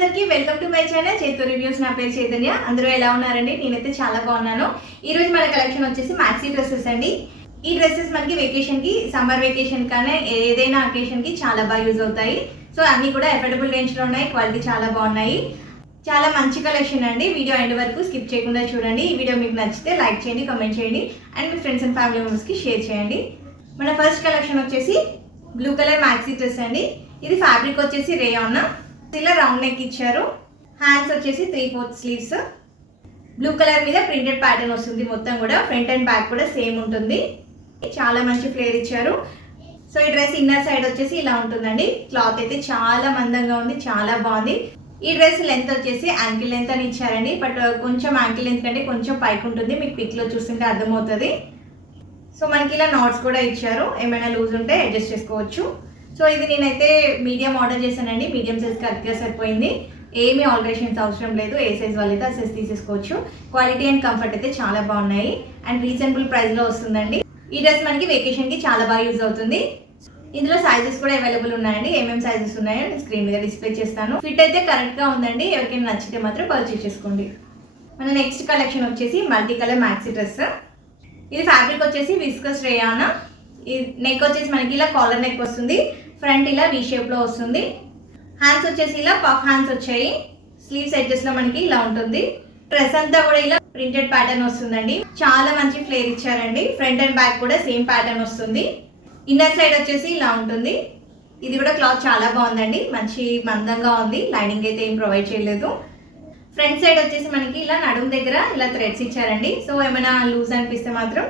అందరికీ welcome to my channel చేతు reviews. నా పేరు చైతన్య. అందరూ ఎలా ఉన్నారండి? నేనైతే చాలా బాగున్నాను. ఈ రోజు మన కలెక్షన్ వచ్చేసి మ్యాక్సీ డ్రెస్సెస్ అండి. ఈ డ్రెస్సెస్ మనకి వెకేషన్ కి, సమ్మర్ వెకేషన్ కానీ ఏదైనా అకేషన్ కి చాలా బాగా యూజ్ అవుతాయి. సో అన్ని కూడా అఫోర్డబుల్ రేంజ్ లో ఉన్నాయి, క్వాలిటీ చాలా బాగున్నాయి. చాలా మంచి కలెక్షన్ అండి. వీడియో ఎండ్ వరకు స్కిప్ చేయకుండా చూడండి. ఈ వీడియో మీకు నచ్చితే లైక్ చేయండి, కామెంట్ చేయండి and me friends and family members కి షేర్ చేయండి. మన ఫస్ట్ కలెక్షన్ వచ్చేసి బ్లూ కలర్ మ్యాక్సీ డ్రెస్ అండి. ఇది ఫ్యాబ్రిక్ వచ్చేసి రేయాన్, ఇలా రౌండ్ నెక్ ఇచ్చారు. హ్యాండ్స్ వచ్చేసి 3/4 స్లీవ్స్. బ్లూ కలర్ మీద ప్రింటెడ్ ప్యాటర్న్ వస్తుంది మొత్తం కూడా. ఫ్రంట్ అండ్ బ్యాక్ కూడా సేమ్ ఉంటుంది. చాలా మంచి ఫ్లేర్ ఇచ్చారు. సో ఈ డ్రెస్ ఇన్నర్ సైడ్ వచ్చేసి ఇలా ఉంటుందండి. క్లాత్ అయితే చాలా మందంగా ఉంది, చాలా బాగుంది. ఈ డ్రెస్ లెంత్ వచ్చేసి యాంకిల్ లెంత్ అని ఇచ్చారండి. బట్ కొంచెం యాంకిల్ లెంత్ కంటే కొంచెం పైకి ఉంటుంది, మీకు పిక్ లో చూస్తుంటే అర్థమవుతుంది. సో మనకి ఇలా నాట్స్ కూడా ఇచ్చారు, ఏమైనా లూజ్ ఉంటే అడ్జస్ట్ చేసుకోవచ్చు. సో ఇది నేనైతే మీడియం ఆర్డర్ చేశానండి. మీడియం సైజ్ కరెక్ట్గా సరిపోయింది. ఏమీ ఆల్టరేషన్స్ అవసరం లేదు. ఏ సైజ్ వాళ్ళైతే ఆ సైజ్ తీసేసుకోవచ్చు. క్వాలిటీ అండ్ కంఫర్ట్ అయితే చాలా బాగున్నాయి అండ్ రీజనబుల్ ప్రైస్లో వస్తుందండి. ఈ డ్రెస్ మనకి వెకేషన్కి చాలా బాగా యూజ్ అవుతుంది. ఇందులో సైజెస్ కూడా అవైలబుల్ ఉన్నాయండి. ఏమేమి సైజెస్ ఉన్నాయో స్క్రీన్ మీద డిస్ప్లే చేస్తాను. ఫిట్ అయితే కరెక్ట్గా ఉందండి. ఎవరికైనా నచ్చితే మాత్రం పర్చేస్ చేసుకోండి. మన నెక్స్ట్ కలెక్షన్ వచ్చేసి మల్టీ కలర్ మ్యాక్సీ డ్రెస్. ఇది ఫ్యాబ్రిక్ వచ్చేసి విస్కస్ రేయాన్. ఈ నెక్ వచ్చేసి మనకి ఇలా కాలర్ నెక్ వస్తుంది. ఫ్రంట్ ఇలా వీ షేప్ లో వస్తుంది. హ్యాండ్స్ వచ్చేసి ఇలా పఫ్ హ్యాండ్స్ వచ్చాయి. స్లీవ్స్ ఎడ్జెస్ లో మనకి ఇలా ఉంటుంది. డ్రెస్ అంతా కూడా ఇలా ప్రింటెడ్ ప్యాటర్న్ వస్తుందండి. చాలా మంచి ఫ్లేర్ ఇచ్చారండి. ఫ్రంట్ అండ్ బ్యాక్ కూడా సేమ్ ప్యాటర్న్ వస్తుంది. ఇన్నర్ సైడ్ వచ్చేసి ఇలా ఉంటుంది. ఇది కూడా క్లాత్ చాలా బాగుందండి, మంచి మందంగా ఉంది. లైనింగ్ అయితే ఏం ప్రొవైడ్ చేయలేదు. ఫ్రంట్ సైడ్ వచ్చేసి మనకి ఇలా నడుము దగ్గర ఇలా థ్రెడ్స్ ఇచ్చారండి. సో ఏమైనా లూజ్ అనిపిస్తే మాత్రం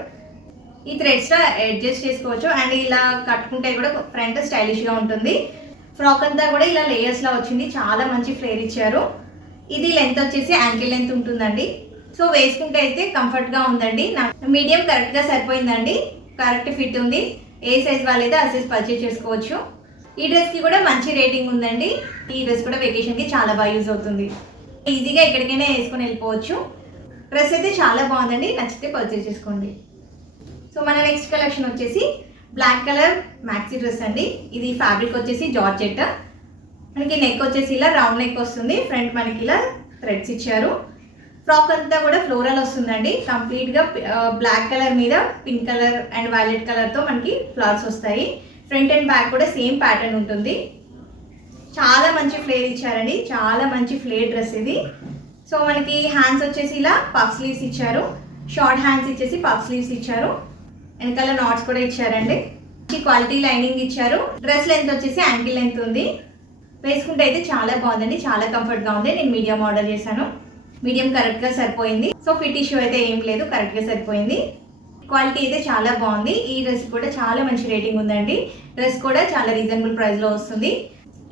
ఈ థ్రెడ్స్ లో అడ్జస్ట్ చేసుకోవచ్చు. అండ్ ఇలా కట్టుకుంటే కూడా ఫ్రంట్ స్టైలిష్ గా ఉంటుంది. ఫ్రాక్ అంతా కూడా ఇలా లేయర్స్ లా వచ్చింది. చాలా మంచి ఫ్లేర్ ఇచ్చారు. ఇది లెంత్ వచ్చేసి యాంకిల్ లెంత్ ఉంటుందండి. సో వేసుకుంటే అయితే కంఫర్ట్ గా ఉందండి. మీడియం కరెక్ట్ గా సరిపోయిందండి. కరెక్ట్ ఫిట్ ఉంది. ఏ సైజ్ వాళ్ళైతే ఆ సైజ్ పర్చేస్ చేసుకోవచ్చు. ఈ డ్రెస్ కి కూడా మంచి రేటింగ్ ఉందండి. ఈ డ్రెస్ కూడా వెకేషన్ కి చాలా బాగా యూజ్ అవుతుంది. ఈజీగా ఎక్కడికైనా వేసుకొని వెళ్ళిపోవచ్చు. డ్రెస్ అయితే చాలా బాగుందండి. నచ్చితే పర్చేస్ చేసుకోండి. సో మన నెక్స్ట్ కలెక్షన్ వచ్చేసి బ్లాక్ కలర్ మ్యాక్సీ డ్రెస్ అండి. ఇది ఫ్యాబ్రిక్ వచ్చేసి జార్జెట్. మనకి నెక్ వచ్చేసి ఇలా రౌండ్ నెక్ వస్తుంది. ఫ్రంట్ మనకి ఇలా థ్రెడ్స్ ఇచ్చారు. ఫ్రాక్ అంతా కూడా ఫ్లోరల్ వస్తుందండి. కంప్లీట్గా బ్లాక్ కలర్ మీద పింక్ కలర్ అండ్ వైలెట్ కలర్తో మనకి ఫ్లవర్స్ వస్తాయి. ఫ్రంట్ అండ్ బ్యాక్ కూడా సేమ్ ప్యాటర్న్ ఉంటుంది. చాలా మంచి ఫ్లేర్ ఇచ్చారండి. చాలా మంచి ఫ్లేర్ డ్రెస్ ఇది. సో మనకి హ్యాండ్స్ వచ్చేసి ఇలా పఫ్ స్లీవ్స్ ఇచ్చారు. షార్ట్ హ్యాండ్స్ ఇచ్చేసి పఫ్ స్లీవ్స్ ఇచ్చారు. వెనకాల నాట్స్ కూడా ఇచ్చారండి. క్వాలిటీ లైనింగ్ ఇచ్చారు. డ్రెస్ లెంత్ వచ్చేసి యాంకిల్ లెంత్ ఉంది. వేసుకుంటే అయితే చాలా బాగుందండి, చాలా కంఫర్ట్ గా ఉంది. నేను మీడియం ఆర్డర్ చేశాను. మీడియం కరెక్ట్ గా సరిపోయింది. సో ఫిట్ ఇష్యూ అయితే ఏం లేదు, కరెక్ట్ గా సరిపోయింది. క్వాలిటీ అయితే చాలా బాగుంది. ఈ డ్రెస్ కూడా చాలా మంచి రేటింగ్ ఉందండి. డ్రెస్ కూడా చాలా రీజనబుల్ ప్రైస్ లో వస్తుంది.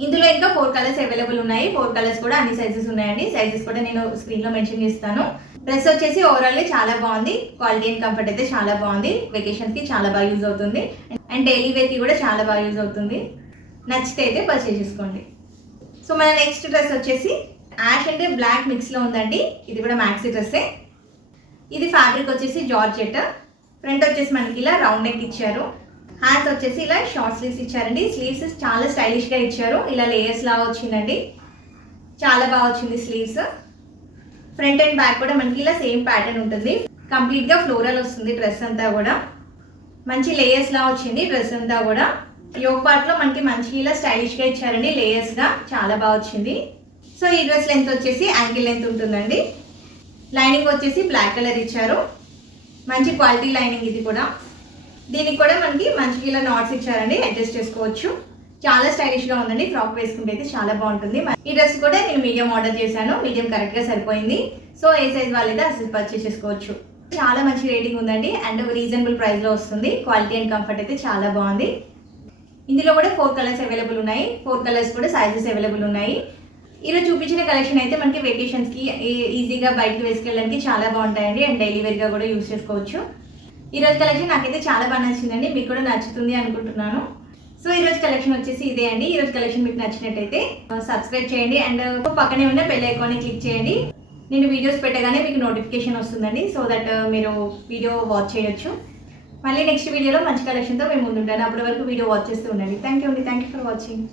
ఇందులో ఇంకా 4 కలర్స్ అవైలబుల్ ఉన్నాయి. 4 కలర్స్ కూడా అన్ని సైజెస్ ఉన్నాయండి. సైజెస్ కూడా నేను స్క్రీన్ లో మెన్షన్ చేస్తాను. డ్రెస్ వచ్చేసి ఓవరాల్ చాలా బాగుంది. క్వాలిటీ అండ్ కంఫర్ట్ అయితే చాలా బాగుంది. వెకేషన్ కి చాలా బాగా యూజ్ అవుతుంది అండ్ డైలీ వేర్ కి కూడా చాలా బాగా యూజ్ అవుతుంది. నచ్చితే అయితే పర్చేస్ చేసుకోండి. సో మన నెక్స్ట్ డ్రెస్ వచ్చేసి యాష్ అండ్ బ్లాక్ మిక్స్ లో ఉందండి. ఇది కూడా మ్యాక్సీ డ్రెస్సే. ఇది ఫ్యాబ్రిక్ వచ్చేసి జార్జెట్. ఫ్రంట్ వచ్చేసి మనకి ఇలా రౌండ్ నెక్ ఇచ్చారు. హ్యాండ్స్ వచ్చేసి ఇలా షార్ట్ స్లీవ్స్ ఇచ్చారండి. స్లీవ్స్ చాలా స్టైలిష్ గా ఇచ్చారు. ఇలా లేయర్స్ లాగా వచ్చిందండి. చాలా బాగా వచ్చింది స్లీవ్స్. ఫ్రంట్ అండ్ బ్యాక్ కూడా మనకి ఇలా సేమ్ ప్యాటర్న్ ఉంటుంది. కంప్లీట్ గా ఫ్లోరల్ వస్తుంది. డ్రెస్ అంతా కూడా మంచి లేయర్స్ లా వచ్చింది. డ్రెస్ అంతా కూడా యోగ్ పార్ట్ లో మనకి మంచి ఇలా స్టైలిష్ గా ఇచ్చారండి. లేయర్స్ గా చాలా బాగా వచ్చింది. సో ఈ డ్రెస్ లెంత్ వచ్చేసి యాంకిల్ లెంత్ ఉంటుందండి. లైనింగ్ వచ్చేసి బ్లాక్ కలర్ ఇచ్చారు. మంచి క్వాలిటీ లైనింగ్ ఇది కూడా. దీనికి కూడా మనకి మంచి ఇలా నాట్స్ ఇచ్చారండి, అడ్జస్ట్ చేసుకోవచ్చు. చాలా స్టైలిష్ గా ఉందండి. ఫ్రాక్ వేసుకుంటే అయితే చాలా బాగుంటుంది. ఈ డ్రెస్ కూడా నేను మీడియం ఆర్డర్ చేశాను. మీడియం కరెక్ట్ గా సరిపోయింది. సో ఏ సైజ్ వాళ్ళైతే ఆ సైజ్ పర్చేస్ చేసుకోవచ్చు. చాలా మంచి రేటింగ్ ఉందండి అండ్ రీజనబుల్ ప్రైస్ లో వస్తుంది. క్వాలిటీ అండ్ కంఫర్ట్ అయితే చాలా బాగుంది. ఇందులో కూడా 4 కలర్స్ అవైలబుల్ ఉన్నాయి. 4 కలర్స్ కూడా సైజెస్ అవైలబుల్ ఉన్నాయి. ఈరోజు చూపించిన కలెక్షన్ అయితే మనకి వెకేషన్స్ కి ఈజీగా బయటకు వేసుకెళ్ళడానికి చాలా బాగుంటాయండి అండ్ డైలీ వేర్ గా కూడా యూజ్ చేసుకోవచ్చు. ఈ రోజు కలెక్షన్ నాకైతే చాలా బాగా నచ్చిందండి. మీకు కూడా నచ్చుతుంది అనుకుంటున్నాను. సో ఈ రోజు కలెక్షన్ వచ్చేసి ఇదే అండి. ఈ రోజు కలెక్షన్ మీకు నచ్చినట్టయితే సబ్స్క్రైబ్ చేయండి అండ్ పక్కనే ఉన్న బెల్ ఐకాన్ ని క్లిక్ చేయండి. నేను వీడియోస్ పెట్టగానే మీకు నోటిఫికేషన్ వస్తుందండి. సో దట్ మీరు వీడియో వాచ్ చేయొచ్చు. మళ్ళీ నెక్స్ట్ వీడియోలో మంచి కలెక్షన్తో మేము ముందుంటాను. అప్పటి వరకు వీడియో వాచ్ చేస్తూ ఉండండి. థ్యాంక్ యూ అండి. Thank you for watching.